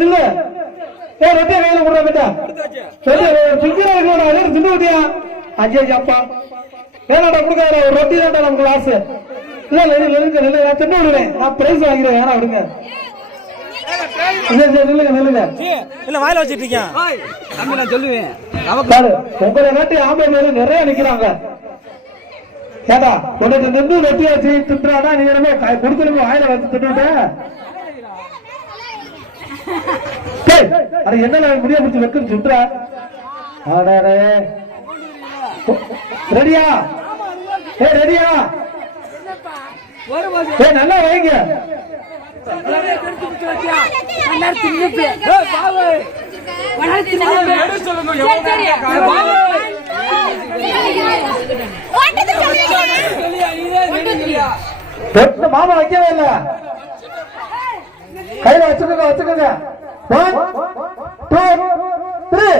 நில்லு. ரொட்டியா கையில கொடுறா பேட்டா. திண்டு விட்டியா? அஜய் அப்பா வேணாடா கொடுக்காத ஒரு ரொட்டி தான்டா நமக்கு லாஸ். இல்ல நெல்லுங்க நெல்லு நான் திண்டு விடுவேன். நான் பிரைஸ் வாங்கிறேன். வேணா விடுங்க. நில்லுங்க. இல்ல வாயில வச்சிட்டு இருக்கேன். நான் சொல்லுவேன். உங்களை நாட்டு ஆம்பளை நிறைய நிக்கிறாங்க. ஏடா உனக்கு நின்று வெட்டியா திட்டுறாடா நீ கொடுக்கணும் வாயில வச்சு திட்டுட்ட. என்ன முடிய முடிச்சு வெக்கு சுட்டுறா. ரெடியா? ரெடியா? நல்லா வைங்க. மாமா வைக்கவே இல்ல. கையில வச்சுக்கோங்க. 1 2 3